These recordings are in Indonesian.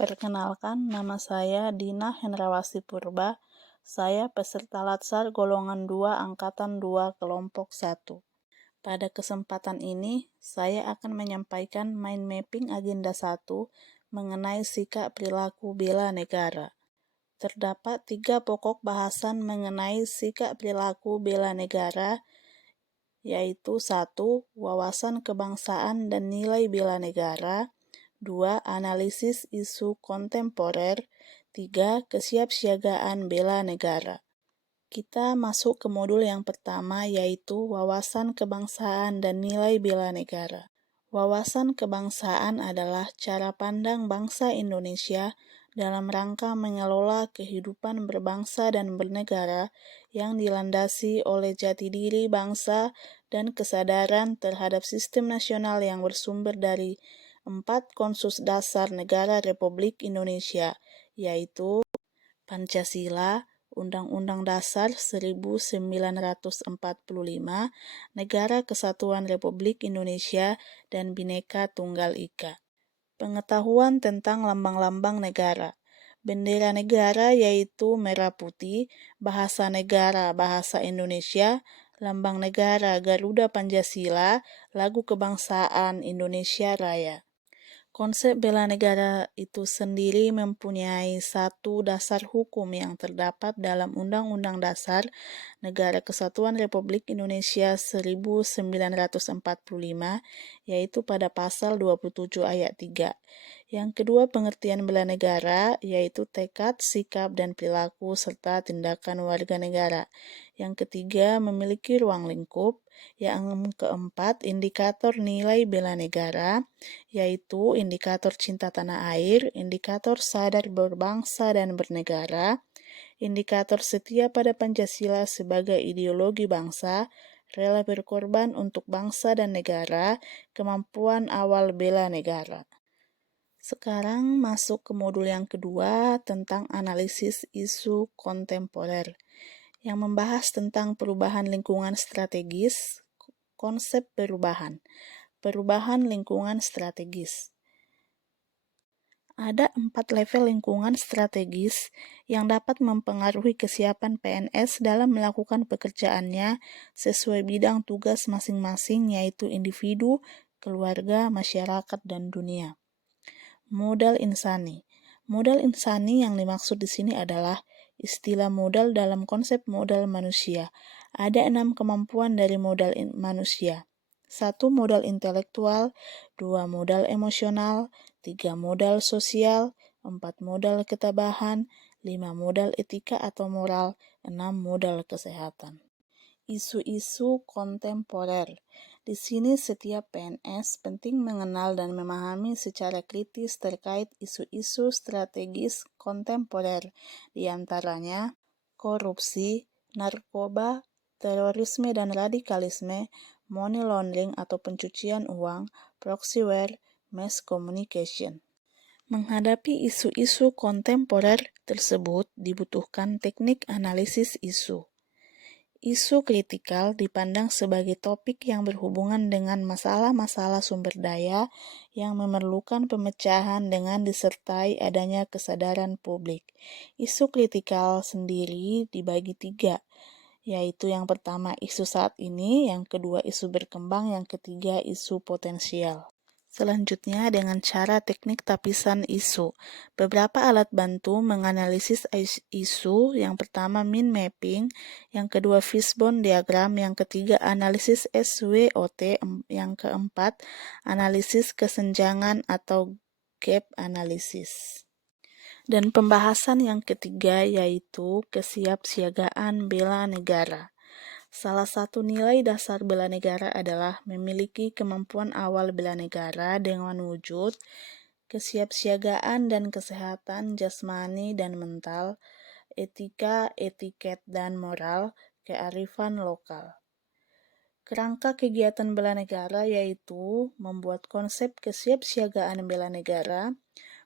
Perkenalkan, nama saya Dina Hendrawati Purba. Saya peserta Latsar golongan 2 angkatan 2 kelompok 1. Pada kesempatan ini, saya akan menyampaikan mind mapping agenda 1 mengenai sikap perilaku bela negara. Terdapat 3 pokok bahasan mengenai sikap perilaku bela negara, yaitu 1. Wawasan kebangsaan dan nilai bela negara. 2. Analisis isu kontemporer. 3. Kesiapsiagaan bela negara. Kita masuk ke modul yang pertama, yaitu wawasan kebangsaan dan nilai bela negara. Wawasan kebangsaan adalah cara pandang bangsa Indonesia dalam rangka mengelola kehidupan berbangsa dan bernegara yang dilandasi oleh jati diri bangsa dan kesadaran terhadap sistem nasional yang bersumber dari 4 konsensus dasar negara Republik Indonesia, yaitu Pancasila, Undang-Undang Dasar 1945, Negara Kesatuan Republik Indonesia, dan Bhinneka Tunggal Ika. Pengetahuan tentang lambang-lambang negara. Bendera negara yaitu merah putih, bahasa negara bahasa Indonesia, lambang negara Garuda Pancasila, lagu kebangsaan Indonesia Raya. Konsep bela negara itu sendiri mempunyai satu dasar hukum yang terdapat dalam Undang-Undang Dasar Negara Kesatuan Republik Indonesia 1945, yaitu pada pasal 27 ayat 3. Yang kedua, pengertian bela negara, yaitu tekad, sikap, dan perilaku, serta tindakan warga negara. Yang ketiga, memiliki ruang lingkup. Yang keempat, indikator nilai bela negara, yaitu indikator cinta tanah air, indikator sadar berbangsa dan bernegara, indikator setia pada Pancasila sebagai ideologi bangsa, rela berkorban untuk bangsa dan negara, kemampuan awal bela negara. Sekarang masuk ke modul yang kedua tentang analisis isu kontemporer, yang membahas tentang perubahan lingkungan strategis, konsep perubahan lingkungan strategis. Ada 4 level lingkungan strategis yang dapat mempengaruhi kesiapan PNS dalam melakukan pekerjaannya sesuai bidang tugas masing-masing, yaitu individu, keluarga, masyarakat, dan dunia. Modal insani. Modal insani yang dimaksud di sini adalah istilah modal dalam konsep modal manusia. Ada 6 kemampuan dari modal manusia. 1. Modal intelektual, 2. Modal emosional, 3. Modal sosial, 4. Modal ketabahan, 5. Modal etika atau moral, 6. Modal kesehatan. Isu-isu kontemporer. Di sini setiap PNS penting mengenal dan memahami secara kritis terkait isu-isu strategis kontemporer, di antaranya korupsi, narkoba, terorisme dan radikalisme, money laundering atau pencucian uang, proxy war, mass communication. Menghadapi isu-isu kontemporer tersebut dibutuhkan teknik analisis isu. Isu kritikal dipandang sebagai topik yang berhubungan dengan masalah-masalah sumber daya yang memerlukan pemecahan dengan disertai adanya kesadaran publik. Isu kritikal sendiri dibagi 3, yaitu yang pertama isu saat ini, yang kedua isu berkembang, yang ketiga isu potensial. Selanjutnya dengan cara teknik tapisan isu. Beberapa alat bantu menganalisis isu, yang pertama mind mapping, yang kedua fishbone diagram, yang ketiga analisis SWOT, yang keempat analisis kesenjangan atau gap analysis. Dan pembahasan yang ketiga yaitu kesiapsiagaan bela negara. Salah satu nilai dasar bela negara adalah memiliki kemampuan awal bela negara dengan wujud kesiapsiagaan dan kesehatan jasmani dan mental, etika, etiket, dan moral, kearifan lokal. Kerangka kegiatan bela negara yaitu membuat konsep kesiapsiagaan bela negara,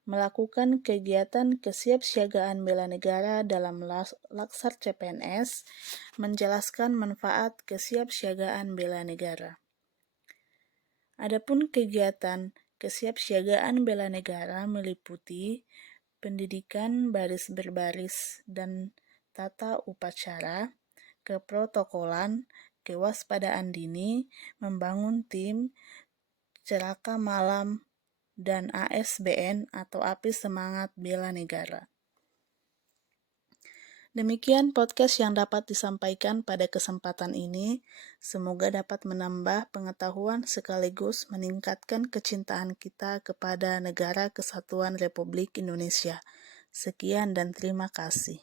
melakukan kegiatan kesiapsiagaan bela negara dalam Latsar CPNS, menjelaskan manfaat kesiapsiagaan bela negara. Adapun kegiatan Kesiapsiagaan bela negara meliputi pendidikan baris berbaris dan tata upacara, keprotokolan, kewaspadaan dini, membangun tim, ceraka malam, dan ASBN atau Api Semangat Bela Negara. Demikian podcast yang dapat disampaikan pada kesempatan ini. Semoga dapat menambah pengetahuan sekaligus meningkatkan kecintaan kita kepada Negara Kesatuan Republik Indonesia. Sekian dan terima kasih.